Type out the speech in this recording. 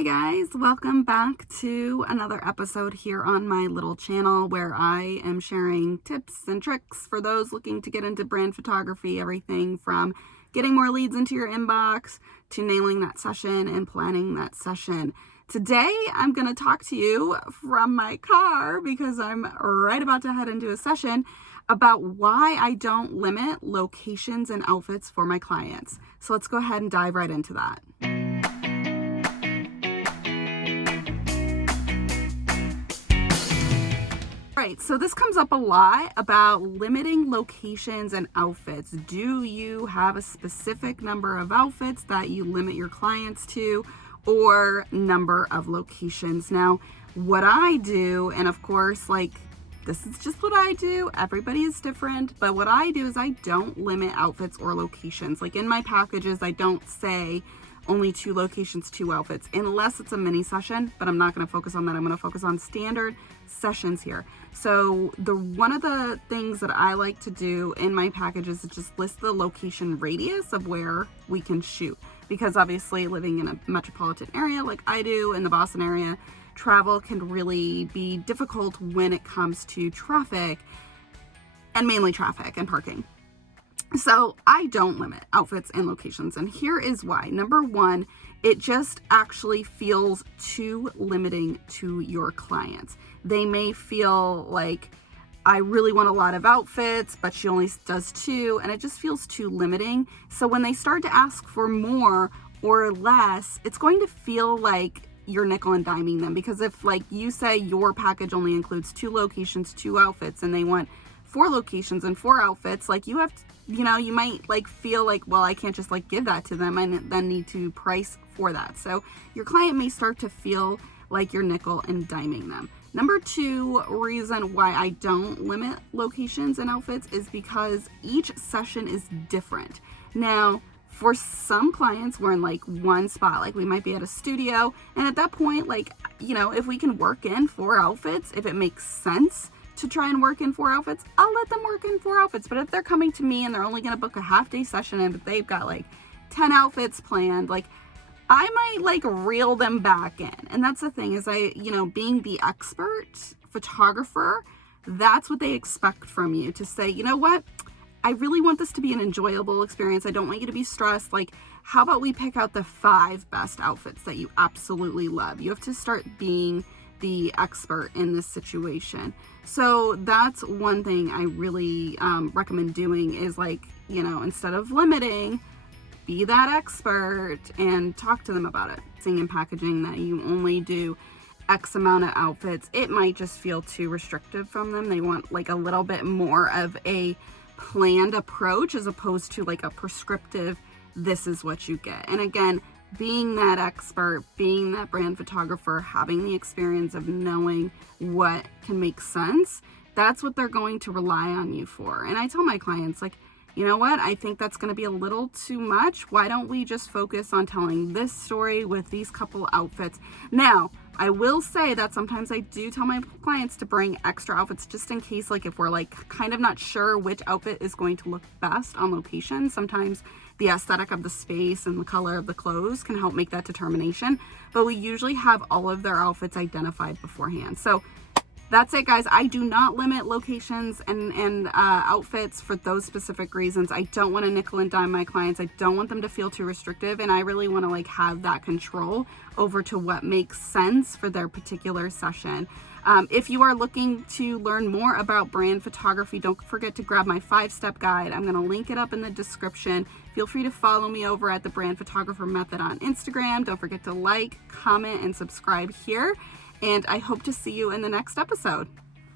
Hey guys, welcome back to another episode here on my little channel where I am sharing tips and tricks for those looking to get into brand photography, everything from getting more leads into your inbox to nailing that session and planning that session. Today, I'm going to talk to you from my car because I'm right about to head into a session about why I don't limit locations and outfits for my clients. So let's go ahead and dive right into that. Right, so this comes up a lot about limiting locations and outfits. Do you have a specific number of outfits that you limit your clients to, or number of locations? Now, what I do, and of course, this is just what I do. Everybody is different, but what I do is I don't limit outfits or locations. Like in my packages, I don't say only 2 locations, 2 outfits, unless it's a mini session, but I'm not going to focus on that. I'm going to focus on standard sessions here. So one of the things that I like to do in my packages is just list the location radius of where we can shoot. Because obviously living in a metropolitan area like I do in the Boston area, travel can really be difficult when it comes to traffic, and mainly traffic and parking. So I don't limit outfits and locations, and here is why. Number one, it just actually feels too limiting to your clients. They may feel like, I really want a lot of outfits, but she only does 2, and it just feels too limiting. So when they start to ask for more or less, it's going to feel like you're nickel and diming them, because if you say your package only includes 2 locations, 2 outfits, and they want 4 locations and 4 outfits, you have to, you might feel like, well, I can't just give that to them and then need to price for that. So your client may start to feel like you're nickel and diming them. Number 2 reason why I don't limit locations and outfits is because each session is different. Now, for some clients, we're in one spot, we might be at a studio, and at that point, if we can work in 4 outfits, if it makes sense to try and work in 4 outfits, I'll let them work in 4 outfits. But if they're coming to me and they're only going to book a half-day session and they've got 10 outfits planned, I might reel them back in. And that's the thing is being the expert photographer, that's what they expect from you, to say, you know what, I really want this to be an enjoyable experience. I don't want you to be stressed. How about we pick out the 5 best outfits that you absolutely love? You have to start being the expert in this situation. So that's one thing I really recommend doing is instead of limiting, be that expert and talk to them about it. Saying in packaging that you only do X amount of outfits, it might just feel too restrictive from them. They want a little bit more of a planned approach as opposed to a prescriptive, this is what you get. And again, being that expert, being that brand photographer, having the experience of knowing what can make sense, that's what they're going to rely on you for. And I tell my clients, you know what, I think that's going to be a little too much. Why don't we just focus on telling this story with these couple outfits? Now, I will say that sometimes I do tell my clients to bring extra outfits just in case, if we're kind of not sure which outfit is going to look best on location. Sometimes the aesthetic of the space and the color of the clothes can help make that determination, but we usually have all of their outfits identified beforehand. So that's it, guys. I do not limit locations and outfits for those specific reasons. I don't want to nickel and dime my clients. I don't want them to feel too restrictive, and I really want to have that control over to what makes sense for their particular session. If you are looking to learn more about brand photography, don't forget to grab my 5-step guide. I'm going to link it up in the description. Feel free to follow me over at the Brand Photographer Method on Instagram. Don't forget to comment, and subscribe here. And I hope to see you in the next episode.